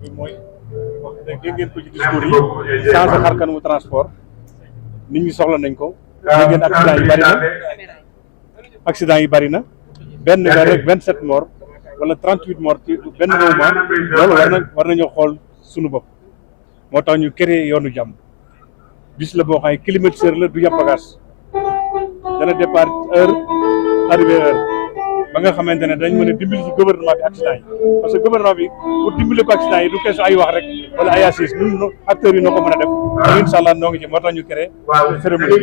bi mooy wax dëgg ngeen ko ci discours yi changé xar kanamu transport nit ñi soxla nañ ko. dégg ngeen accident yi bari na benn weer rek 27 morts wala 38 morts ci benn moment loolu war nañoo xool suñu bopp moo tax ñu créé yoonu jàmm bis la boo xam ne climatiseur la du yàpp bagage dana départ heure arrivé heure ba nga xamante ne dañ mën a dimbali ci gouvernement bi accident yi parce que gouvernement bi pour dimbali ko accident yi du question ay wax rek wala ay assises ñun acteurs yi noo ko mën a def te incha allah noo ngi ci moo tax ñu créé cérémonie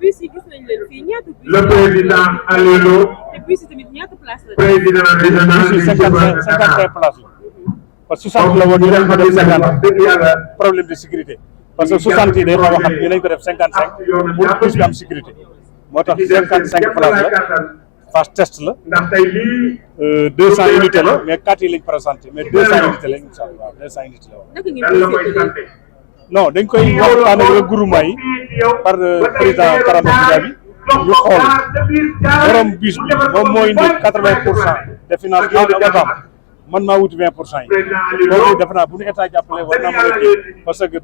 bus yi gis nañ leen fii ñaata bus le président Alelo te bus yi tamit ñaata place la président régional bus yi 55 places la parce que 60 la woon ñu leen ko def 50 problème de sécurité parce que 60 yi day xaw a xam ñu nañ ko def 55 pour bus bi am sécurité moo tax 55 places la phase test la ndax tey lii 200 unités la mais 4 yi lañ présenté mais 200 unités la incha allah 200 unités la woon. naka ngeen koy séddalee non dañ koy waxtaan ak regroupement yi par président Karamba Goudiaby ñu xool borom bus bi moom moo indi 80% de financement de état man maa wuti 20% yi loolu defe naa bu ñu état jàppale war naa mën a kii parce que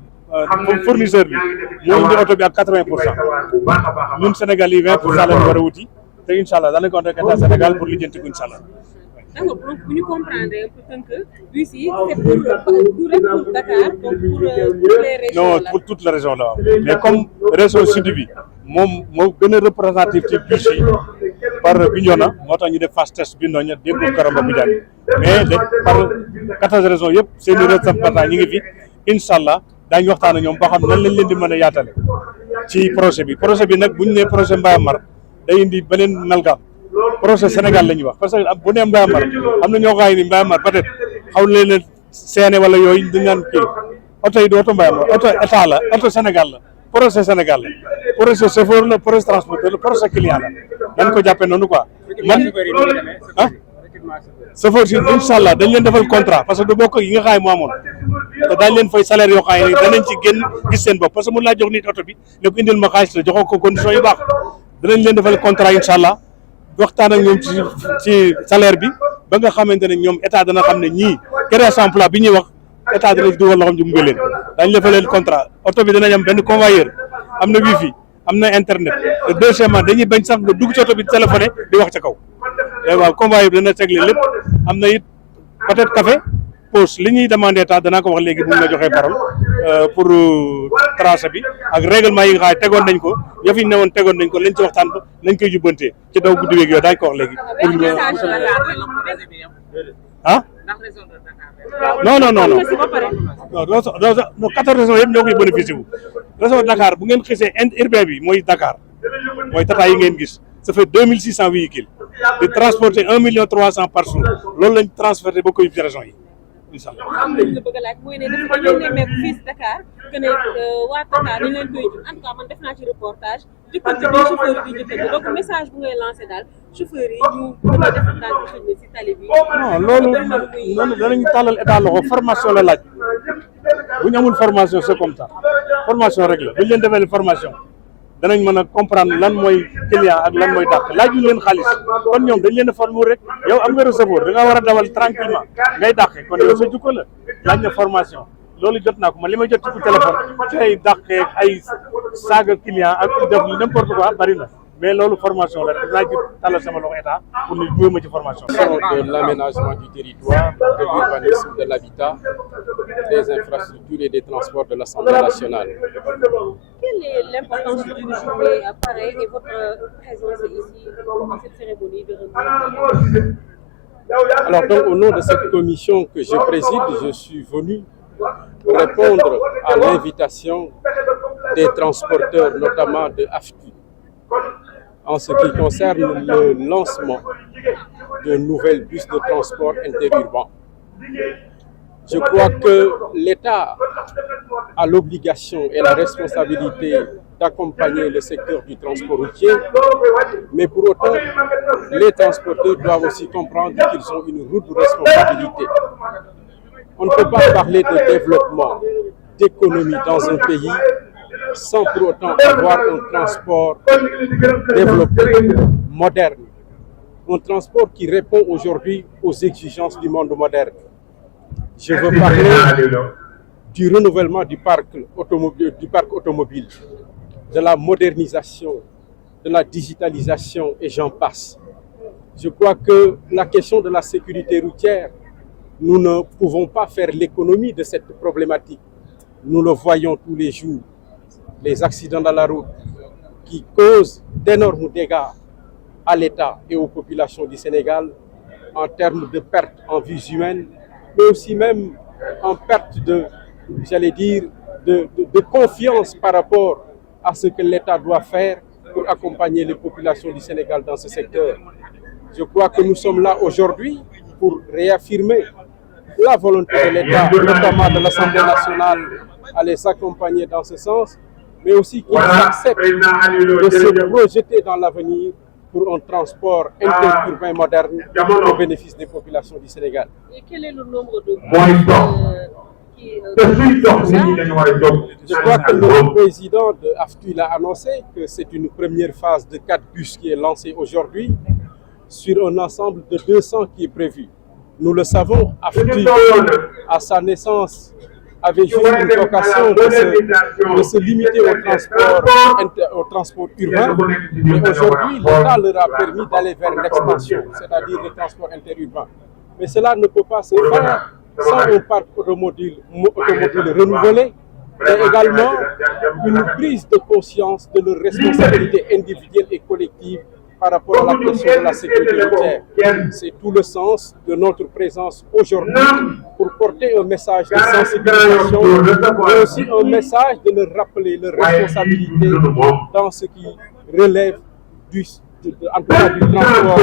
fournisseur bi moo indi oto bi ak 80% ñun Sénégal yi 20% la ñu war a wuti. te incha allah danañ ko ànd ak état Sénégal pour lijjanti ko incha allah. d'accord donc bu ñu comprendre un peu que bus yi c'est pour Dakar donc pour les régions non pour toute la région là mais comme région sud bi moom moo gën a représentatif ci bus yi par Bignona moo tax ñu def phase test Bignona dégg ko Karamba Goudiaby mais par 14 régions yëpp seen i représentants ñi ngi fi incha allah daañu waxtaan ak ñoom ba xam nan lañ leen di mën a yaatale ci projet bi nag bu ñu nee projet Mbaye Mar. day indi beneen melgaam projet Sénégal la ñuy wax parce que bu nee Mbaye Mar am na ñoo xaay ni Mbaye Mar peut-être xaw na leen seene wala yooyu dañ naan kii oto yi du oto Mbaye Mar oto état la oto Sénégal la projet Sénégal la projet chauffeur la projet transporteur la projet client la dañ ko jàppee noonu quoi man ah chauffeur si incha allah dañ leen defal contrat parce que du bokk yi nga xaay moo amoon te daañ leen fay salaire yoo xaay danañ ci génn gis seen bopp parce que mun laa jox nit oto bi ne ko indil ma xaalis la joxoo ko condition yu baax danañ leen defal contrat incha allah waxtaan ak ñoom ci salaire bi ba nga xamante ne ñoom état dana xam ne ñii création emploi bi ñuy wax état dana dugal loxoom ci mu leen dañ defal leen contrat oto bi danañ am benn convoyeur am na wifi am na internet te deuxièmement dañuy bañ sax nga dugg ci oto bi téléphoné di wax ca kaw waaw convoyeur bi dana tegle lépp am na it peut-être café pause li ñuy demandé état danaa ko wax léegi bu ñu la joxee parole pour tracé bi ak règlement yi nga xam ne tegoon nañ ko yëf yi ne woon tegoon nañ ko lañ ci waxtaan ba lañ koy jubbantee ci daw guddi weeg yooyu daañu ko wax léegi. ah non non non non 14 régions yëpp ñoo koy bénéficié wu région Dakar bu ngeen xisee urbain bi mooy Dakar mooy tata yi ngeen gis ça fait 2600 véhicules di transporter 1 300 000 par jour loolu lañ transféré ba koy ci région yi. incha allah am nañu la bëgg a laaj mooy ne dafa dañoo nemmeeku fii si Dakar que ne waa Dakar dañ leen koy jur en tout cas man def naa ci reportage jëkkante bi chauffeur yi di jëkkante donc message bu ngay lancé daal chauffeur yi ñu gën a def daal di xëy na si tali bi. non loolu noonu danañu tàllal état loxo formation la laaj bu ñu amul formation c'est comme ça formation rek la bu ñu leen defee formation danañ mën a comprendre lan mooy client ak lan mooy dàq laaju leen xaalis kon ñoom dañ leen a former rek yow am nga receveur da nga war a dawal tranquillement ngay dàqe kon yow sa jukko la laaj na formation loolu jot naa ko man li may jot ci téléphone ci ay dàqee ay saaga client ak def n'importe quoi bari na mais loolu formation la rek naa ci talal sama loxo état pour ñu jóge ma ci formation. De l'aménagement du territoire, de l'urbanisme, de l'habitat, des infrastructures et des transports de l'Assemblée nationale. Quelle est l'importance d'une journée pareille et votre présence ici dans cette cérémonie de remise? Alors donc au nom de cette commission que je préside, je suis venu répondre à l'invitation des transporteurs, notamment de AFTU, en ce qui concerne le lancement de nouvelles bus de transport interurbain. Je crois que l'État a l'obligation et la responsabilité d'accompagner le secteur du transport routier, mais pour autant, les transporteurs doivent aussi comprendre qu'ils ont une lourde responsabilité. On ne peut pas parler de développement, d'économie dans un pays sans pour autant avoir un transport développé, moderne. Un transport qui répond aujourd'hui aux exigences du monde moderne. Je veux parler du renouvellement du parc automobile, de la modernisation, de la digitalisation et j'en passe. Je crois que la question de la sécurité routière, nous ne pouvons pas faire l'économie de cette problématique. Nous le voyons tous les jours, les accidents dans la route qui causent d'énormes dégâts à l'État et aux populations du Sénégal en termes de pertes en vies humaines, mais aussi même en perte de confiance par rapport à ce que l'État doit faire pour accompagner les populations du Sénégal dans ce secteur. Je crois que nous sommes là aujourd'hui pour réaffirmer la volonté de l'État, notamment de l'Assemblée nationale, à les accompagner dans ce sens, mais aussi qu'ils acceptent de se projeter dans l'avenir pour un transport interurbain moderne au bénéfice des populations du Sénégal. Et quel est le nombre de Je crois que le président de AFTU l'a annoncé que c'est une première phase de 4 bus qui est lancée aujourd'hui sur un ensemble de 200 qui est prévu. Nous le savons, AFTU, à sa naissance, avait juste une vocation de se limiter au transport urbain, mais aujourd'hui, l'État leur a permis d'aller vers l'expansion, c'est-à-dire le transport interurbain. Mais cela ne peut pas se faire sans un parc automobile renouvelé, et également une prise de conscience de leurs responsabilités individuelles et collectives par rapport à la question de la sécurité routière. C'est tout le sens de notre présence aujourd'hui pour porter un message de sensibilisation, mais aussi un message de leur rappeler leurs responsabilités dans ce qui relève du transport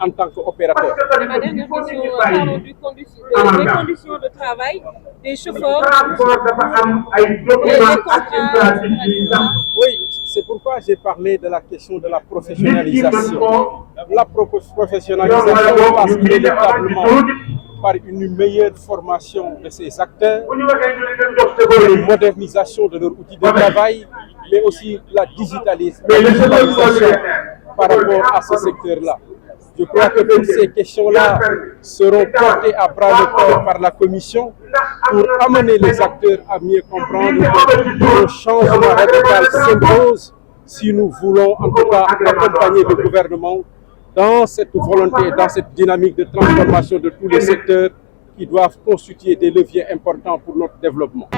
en tant qu'opérateur. Et ma dernière question, parlons des conditions de travail des chauffeurs et des contrats. Oui, c'est pourquoi j'ai parlé de la question de la professionnalisation. La professionnalisation passe inévitablement par une meilleure formation de ces acteurs, une modernisation de leurs outils de travail, mais aussi la digitalisation par rapport à ce secteur-là. Je crois que toutes ces questions-là seront portées à bras le corps par la Commission pour amener les acteurs à mieux comprendre que le changement radical s'impose si nous voulons en tout cas accompagner le gouvernement dans cette volonté, dans cette dynamique de transformation de tous les secteurs qui doivent constituer des leviers importants pour notre développement.